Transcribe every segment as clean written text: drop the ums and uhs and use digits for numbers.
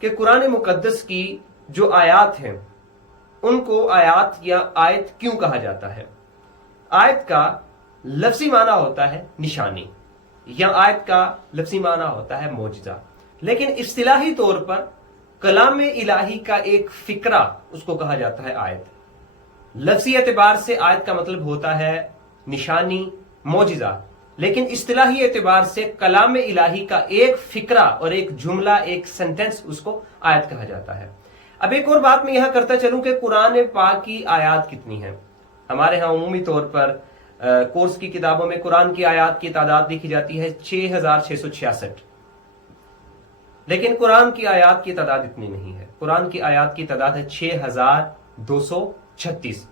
کہ قرآن مقدس کی جو آیات ہیں ان کو آیات یا آیت کیوں کہا جاتا ہے؟ آیت کا لفظی معنی ہوتا ہے نشانی، یا آیت کا لفظی معنی ہوتا ہے معجزہ، لیکن اصطلاحی طور پر کلام الہی کا ایک فقرہ اس کو کہا جاتا ہے آیت۔ لفظی اعتبار سے آیت کا مطلب ہوتا ہے نشانی، معجزہ، لیکن اصطلاحی اعتبار سے کلام الہی کا ایک فقرہ اور ایک جملہ، ایک سینٹنس، اس کو آیت کہا جاتا ہے۔ اب ایک اور بات میں یہاں کرتا چلوں کہ قرآن پاک کی آیات کتنی ہیں۔ ہمارے ہاں عمومی طور پر کورس کی کتابوں میں قرآن کی آیات کی تعداد لکھی جاتی ہے 6666، لیکن قرآن کی آیات کی تعداد اتنی نہیں ہے۔ قرآن کی آیات کی تعداد ہے 6236،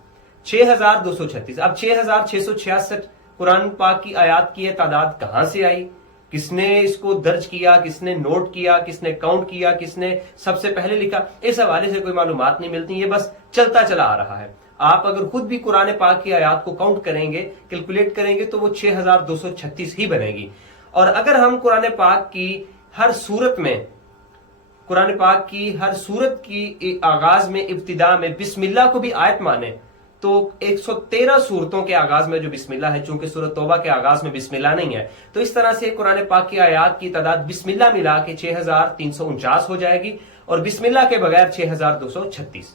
6236۔ اب 6666 قرآن پاک کی آیات کی تعداد کہاں سے آئی، کس نے اس کو درج کیا، کس نے نوٹ کیا، کس نے کاؤنٹ کیا، کس نے سب سے پہلے لکھا، اس حوالے سے کوئی معلومات نہیں ملتی، یہ بس چلتا چلا آ رہا ہے۔ آپ اگر خود بھی قرآن پاک کی آیات کو کاؤنٹ کریں گے، کیلکولیٹ کریں گے، تو وہ 6236 ہی بنے گی۔ اور اگر ہم قرآن پاک کی ہر صورت میں، قرآن پاک کی ہر صورت کی آغاز میں، ابتدا میں بسم اللہ کو بھی آیت مانے، تو 113 صورتوں کے آغاز میں جو بسم اللہ ہے، چونکہ سورۃ توبہ کے آغاز میں بسم اللہ نہیں ہے، تو اس طرح سے قرآن پاک کی آیات کی تعداد بسم اللہ ملا کے 6349 ہو جائے گی، اور بسم اللہ کے بغیر 6236۔